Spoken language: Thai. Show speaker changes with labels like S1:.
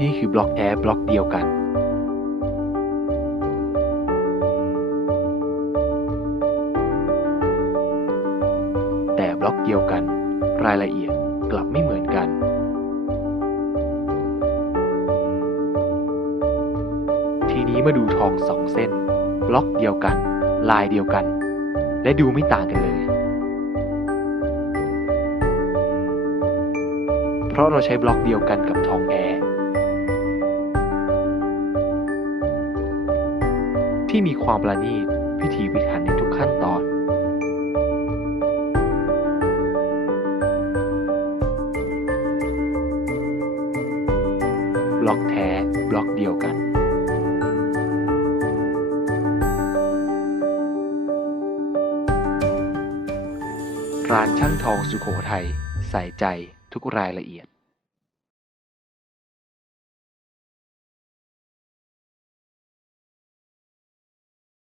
S1: นี่คือบล็อกแท้บล็อกเดียวกัน แต่บล็อกเดียวกัน รายละเอียดกลับไม่เหมือนกัน ทีนี้มาดูทองสองเส้น บล็อกเดียวกัน ลายเดียวกัน และดูไม่ต่างกันเลยเพราะเราใช้บล็อกเดียวกันกับทองแท้ ที่มีความประณีตพิถีพิถันในทุกขั้นตอน บล็อกแท้ บล็อกเดียวกัน ร้านช่างทองสุโขทัยใส่ใจทุกรายละเอียด